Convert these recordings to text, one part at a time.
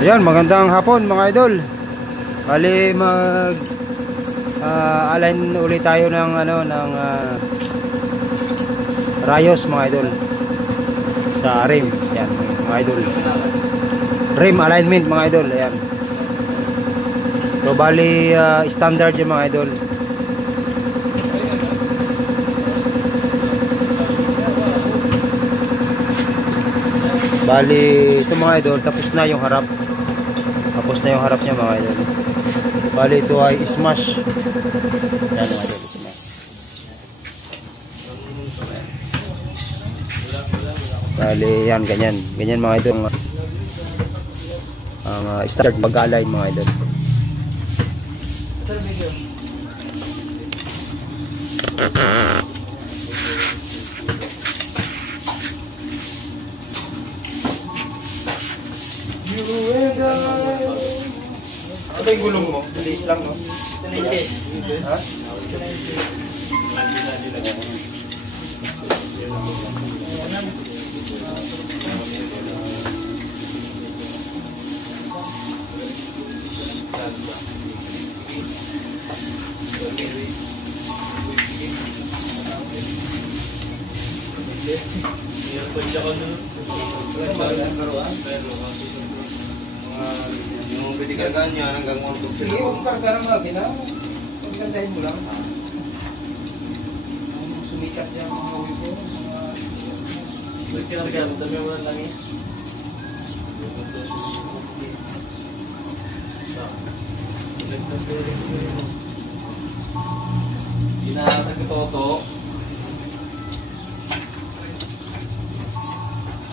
Ayan, magandang hapon mga idol. Bali mag align ulit tayo ng rayos mga idol sa rim. Ayan mga idol. Rim alignment mga idol. Ayan. So bali standard yung mga idol. Bali ito mga idol, tapos na yung harap. Tapos na yung harap niya mga idol. Bali ito ay smash. Yan mga idol, smash. Bali yan, ganyan. Ganyan mga idol. Ang start pag-align mga idol. Ito yung gulong mo? Liit lang, no? Hindi. Ha? Yung pwede kargaan niya hanggang 1 to 3. Hindi, huwag kargaan mo lagi na. Pagkandahin mo lang. Sumikat niya ang mga uwi ko. Huwag kinargaan, dami mo lang langis. Ginatag ko to.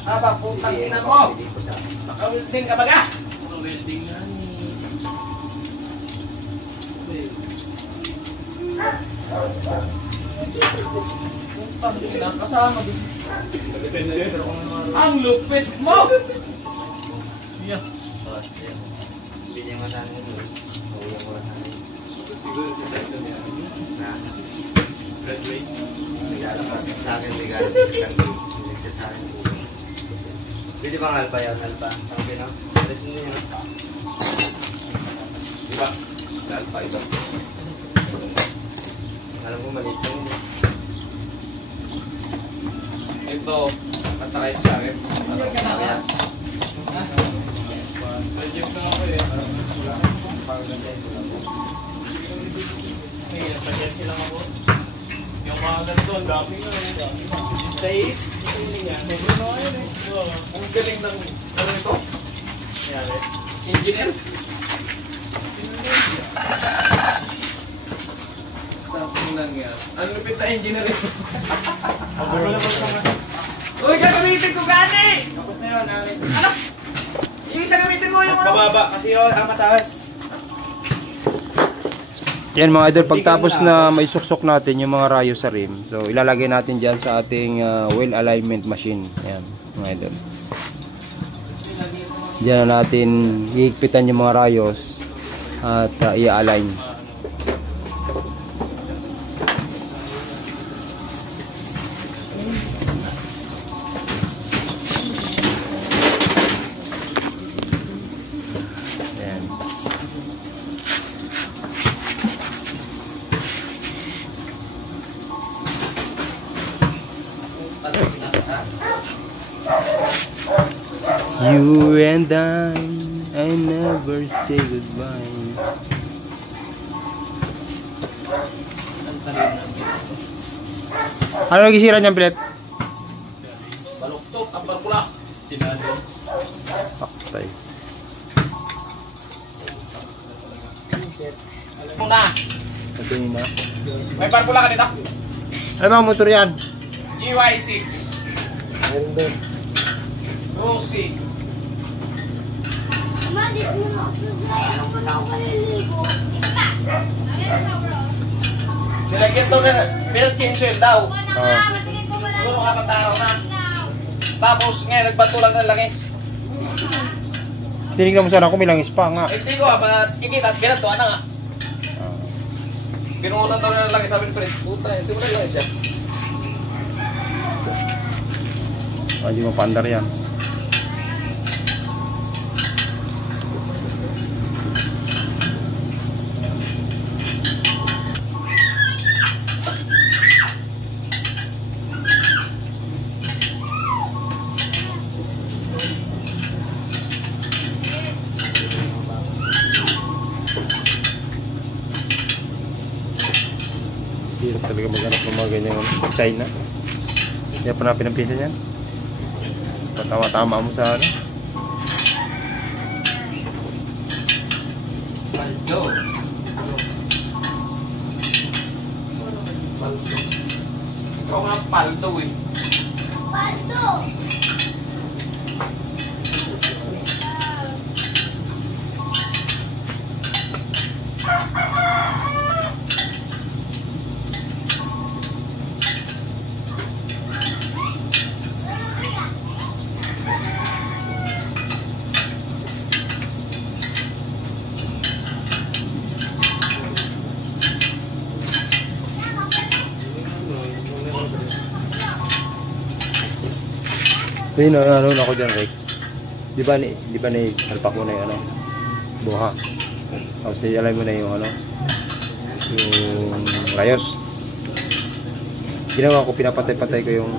Aba, putang ina mo! Naka-welding ka baga? Naka-welding nga ni... Putang ina, kasama din. Ang lupit mo! Yeah. Hindi niya matang ito. Huwag mo lang na. Graduate. Nagalakas sa akin, regalo sa akin. Pwede bang alpa yan? Alpa? Okay na? Alis mo yun. Diba? Alpa ito. Alam mo, maliit lang yun. Ito, at saka ito sa akin. Kaya. Reject na ako eh. Nag-get lang ako. Yung mga ganito, ang dami na eh. Stay. Ang galing ng ano ito? Engineer. Tapos lang yan. Ang lupit na engineer eh. Uy, gagamitin ko gani! Tapos na yun. Ano? Yung isa gamitin mo yung ano? Bababa kasi yun. Mataas. Yan mga idol, pagtapos na maisuksok natin yung mga rayo sa rim, so ilalagay natin dyan sa ating wheel alignment machine. Ayan mga idol. Diyan na natin hihigpitan yung mga rayos at i-align. You and I never say goodbye. Ano lagi sira niyan, Philip? Baluktot, tambal pula. Sinadens. Paktay. Muna. Ito yun na. May parpula ka dito? Ano mga motor yan? GY6. Ganda. Rosy. Nilagyan to na built-in shell daw. Puro makapataraw na. Tapos ngayon nagbato lang ng langis. Tinignan mo sana kung may langis pa nga. Hindi ko ba't ikita at ginagawa na nga. Ginuusan daw na langis, sabi ni Fred. Puta, hindi mo na langis yan. Hindi mo paandar yan. talaga maghanap ng mga ganyan China. Hindi pa na pinampisan yan. Patama-tama mo sa ano. Paldo. Ikaw nga paldo eh. Ayun, ano ako dyan, Rex. Di ba salpak mo na yung ano, buha. Tapos nilagay mo na yung ano, yung rayos. Ginawa ko, pinapatay-patay ko yung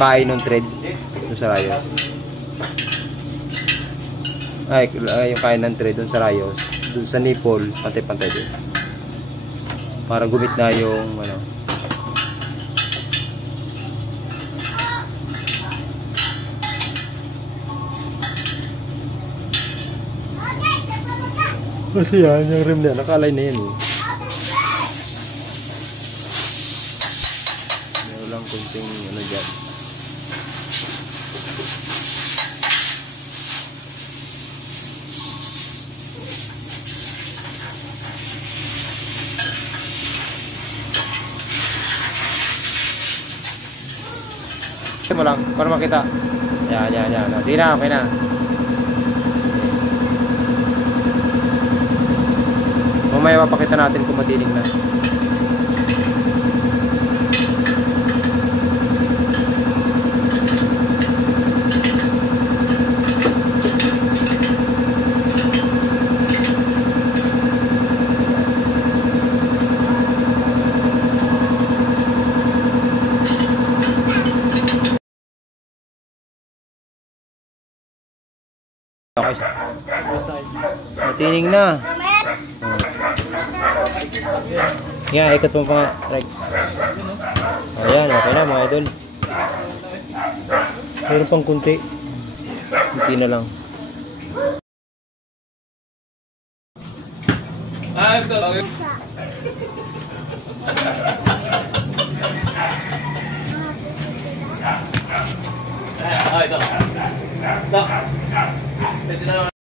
kain ng thread dun sa rayos. Ay, yung kain ng thread dun sa rayos. Dun sa nipple, pantay-pantay din. Para gumit na yung ano. Kasi yan, yung rim na yan, naka-align na yan eh. Meron lang kunting ano dyan. Mo lang, para makita. Yan. Sige na, okay na. Mamaya mapakita natin kung matinig na. Matinig na. Yan, ikot mo pa, Rex. Ayan, okay na mga idol. Mayroon pang kunti. Kunti na lang. Ito. Ito.